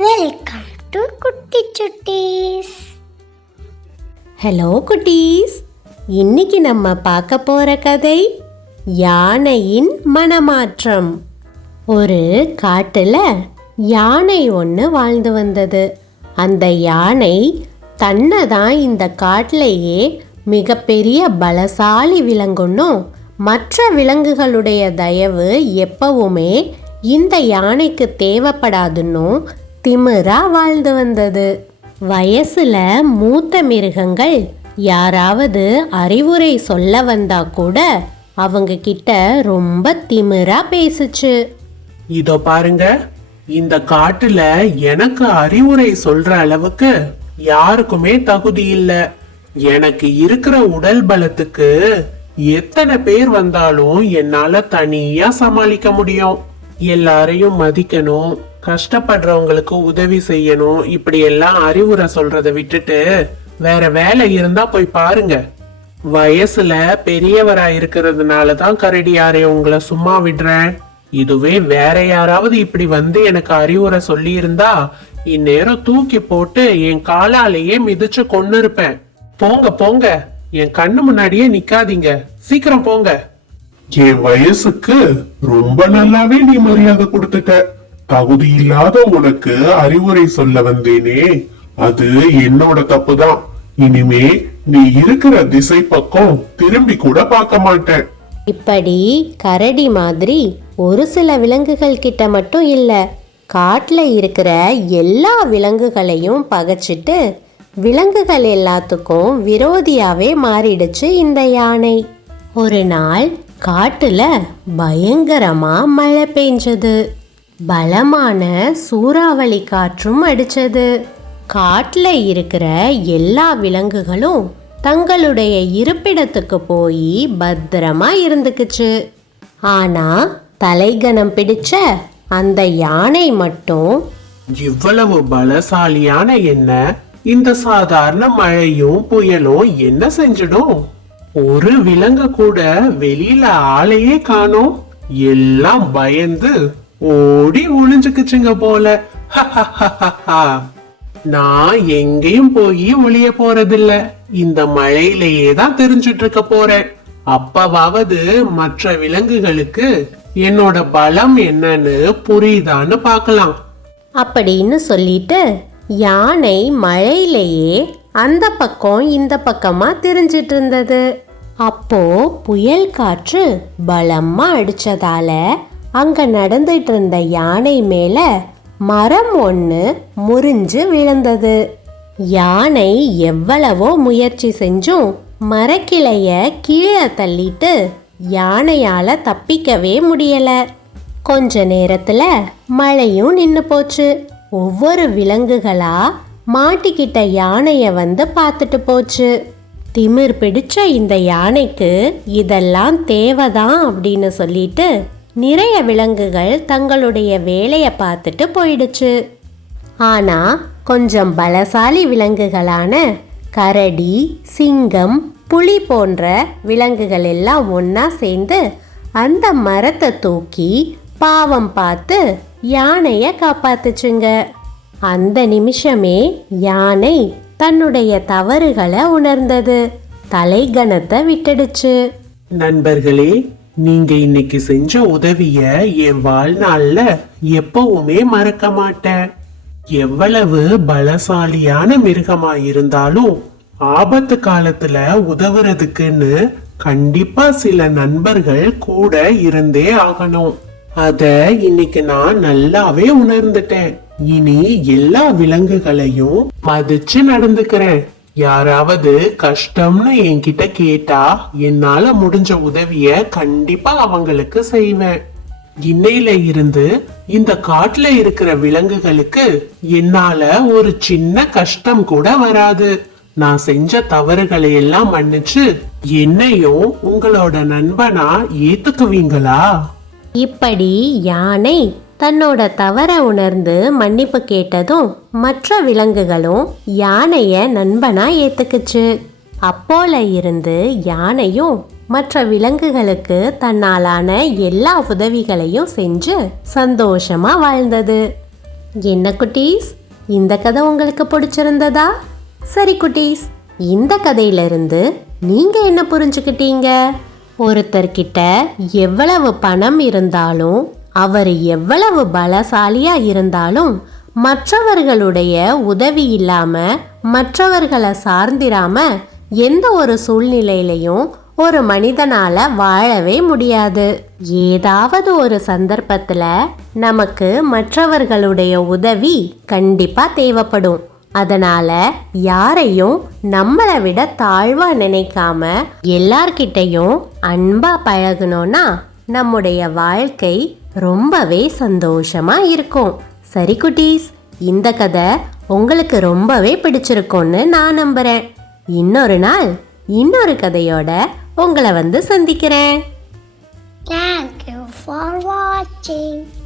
Welcome to குட்டி சுட்டீஸ். Hello குட்டீஸ், இன்னைக்கு நம்ம பார்க்க போற கதை யானையின் மனமாற்றம். ஒரு காட்டுல யானை ஒன்று வாழ்ந்து வந்தது. அந்த யானை தன்னை தான் இந்த காட்டிலேயே மிகப்பெரிய பலசாலி விலங்குன்னும் மற்ற விலங்குகளுடைய தயவு எப்பவுமே இந்த யானைக்கு தேவைப்படாதுன்னும் திமிரா வாழ்ந்து வந்தது. வயசுல மூத்த மிருகங்கள் யாராவது அறிவுரை சொல்ல வந்தா கூட அவங்க கிட்ட ரொம்ப திமிரா பேசுச்சு. இதோ பாருங்க, இந்த காட்டுல எனக்கு அறிவுரை சொல்ற அளவுக்கு யாருக்குமே தகுதி இல்ல. எனக்கு இருக்கிற உடல் பலத்துக்கு எத்தனை பேர் வந்தாலும் என்னால தனியா சமாளிக்க முடியும். எல்லாரையும் மதிக்கணும், கஷ்டப்படுறவங்களுக்கு உதவி செய்யணும், இப்படி எல்லாம் அறிவுரை சொல்றதை விட்டுட்டு வேற வேலை இருந்தா போய் பாருங்க. வயசுல பெரியவரா இருக்கிறதுனாலதான் கரடியாரே உங்களை சும்மா விடுறேன். இதுவே வேற யாராவது இப்படி வந்து எனக்கு அறிவுரை சொல்லி இருந்தா இந்நேரம் தூக்கி போட்டு என் காலாலேயே மிதிச்சு கொன்னு இருப்பேன். போங்க போங்க, என் கண்ணு முன்னாடியே நிக்காதீங்க, சீக்கிரம் போங்க. என் வயசுக்கு ரொம்ப நல்லாவே நீ மரியாதை கொடுத்துட்ட. தகுதி இல்லாத உனக்கு அறிவுரை சொல்ல வந்தேனே, அது என்னோட தப்புதான். இனிமே நீ இருக்கிற திசை பக்கம் திரும்பி கூட பார்க்க மாட்டேன். இப்படி கரடி மாதிரி ஒரு சில விலங்குகள் கிட்ட மட்டும் இல்ல, காட்டுல இருக்கிற எல்லா விலங்குகளையும் பகைச்சிட்டு விலங்குகள் எல்லாத்துக்கும் விரோதியாவே மாறிடுச்சு இந்த யானை. ஒரு நாள் காட்டுல பயங்கரமா மழை பெஞ்சது. பலமான சூறாவளி காற்றும் அடிச்சது. காட்டுல இருக்கிற எல்லா விலங்குகளும் தங்களுடைய இருப்பிடத்துக்கு போய் பத்திரமா இருந்துக்குச்சு. ஆனா தலைகணம் பிடிச்ச அந்த யானை மட்டும், இவ்வளவு பலசாலியான என்ன இந்த சாதாரண மழையும் புயலும் என்ன செஞ்சிடும்? ஒரு விலங்கு கூட வெளியில ஆளையே காணோம். எல்லாம் பயந்து ஓடி ஒளிஞ்சுக்குச்சுங்க போல. நான் எங்கேயும் போய் ஒளிய போறதில்ல, இந்த மழையிலேயே தான் தெரிஞ்சிட்டு இருக்க போறேன். அப்பவாவது மற்ற விலங்குகளுக்கு என்னோட பலம் என்னன்னு புரியுதான்னு பார்க்கலாம் அப்படின்னு சொல்லிட்டு யானை மழையிலேயே அந்த பக்கம் இந்த பக்கமா திரிஞ்சிட்டு இருந்தது. அப்போ புயல் காற்று பலமா அடிச்சதால அங்க நடந்துட்டு இருந்த யானை மேல மரம் ஒண்ணு முறிஞ்சு விழுந்தது. யானை எவ்வளவோ முயற்சி செஞ்சும் மரக்கிளைய கீழே தள்ளிட்டு யானையால தப்பிக்கவே முடியல. கொஞ்ச நேரத்துல மழையும் நின்னு போச்சு. ஒவ்வொரு விலங்குகளா மாட்டிக்கிட்ட யானைய வந்து பார்த்துட்டு போச்சு. திமிர் பிடிச்ச இந்த யானைக்கு இதெல்லாம் தேவைதான் அப்படின்னு சொல்லிட்டு நிறைய விலங்குகள் தங்களுடைய வேலையை பார்த்துட்டு போயிடுச்சு. ஆனா கொஞ்சம் பலசாலி விலங்குகளான கரடி, சிங்கம், புலி போன்ற விலங்குகள் எல்லாம் ஒன்னா சேர்ந்து அந்த மரத்தை தூக்கி பாவம் பார்த்து யானைய காப்பாத்துச்சுங்க. அந்த நிமிஷமே யானை தன்னுடைய தவறுகளை உணர்ந்தது. தலைகணத்தை விட்டுடுச்சு. நண்பர்களே, நீங்க இன்னைக்கு செஞ்ச உதவிய என் வாழ்நாள்ல எப்பவுமே மறக்க மாட்டேன். எவ்வளவு பலசாலியான மிருகமா இருந்தாலும் ஆபத்து காலத்துல உதவுறதுக்குன்னு கண்டிப்பா சில நண்பர்கள் கூட இருந்தே ஆகணும். அத இன்னைக்கு நான் நல்லாவே உணர்ந்துட்டேன். இனி எல்லா விலங்குகளையும் மதிச்சு நடந்துக்கிறேன். யாராவது கஷ்டம்னு என்கிட்ட கேட்டா என்னால முடிஞ்ச உதவிய கண்டிப்பா அவங்களுக்கு செய்வேன். இன்னையில இருந்து இந்த காட்டுல இருக்கிற விலங்குகளுக்கு என்னால ஒரு சின்ன கஷ்டம் கூட வராது. நான் செஞ்ச தவறுகளை எல்லாம் மன்னிச்சு என்னையும் உங்களோட நண்பனா ஏத்துக்குவீங்களா? இப்படி யானை தன்னோட தவற உணர்ந்து மன்னிப்பு கேட்டதும் மற்ற விலங்குகளும் யானைய நண்பனா ஏத்துக்குச்சு. அப்போல இருந்து யானையும் மற்ற விலங்குகளுக்கு தன்னாலான எல்லா உதவிகளையும் செஞ்சு சந்தோஷமா வாழ்ந்தது. என்ன குட்டீஸ், இந்த கதை உங்களுக்கு பிடிச்சிருந்ததா? சரி குட்டீஸ், இந்த கதையிலிருந்து நீங்க என்ன புரிஞ்சுக்கிட்டீங்க? ஒருத்தர்கிட்ட எவ்வளவு பணம் இருந்தாலும், அவர் எவ்வளவு பலசாலியா இருந்தாலும், மற்றவர்களுடைய உதவி இல்லாம, மற்றவர்களை சார்ந்திராம எந்த ஒரு சூழ்நிலையிலையும் ஒரு மனிதனால வாழவே முடியாது. ஏதாவது ஒரு சந்தர்ப்பத்துல நமக்கு மற்றவர்களுடைய உதவி கண்டிப்பா தேவைப்படும். அதனால யாரையும் நம்மளை விட தாழ்வா நினைக்காம எல்லார்கிட்டையும் அன்பா பழகணும்னா நம்முடைய வாழ்க்கை ரொம்பவே சந்தோஷமா இருக்கும். சரி குட்டீஸ், இந்த கதை உங்களுக்கு ரொம்பவே பிடிச்சிருக்கும்னு நான் நம்புறேன். இன்னொரு நாள் இன்னொரு கதையோட உங்களை வந்து சந்திக்கிறேன். Thank you for watching.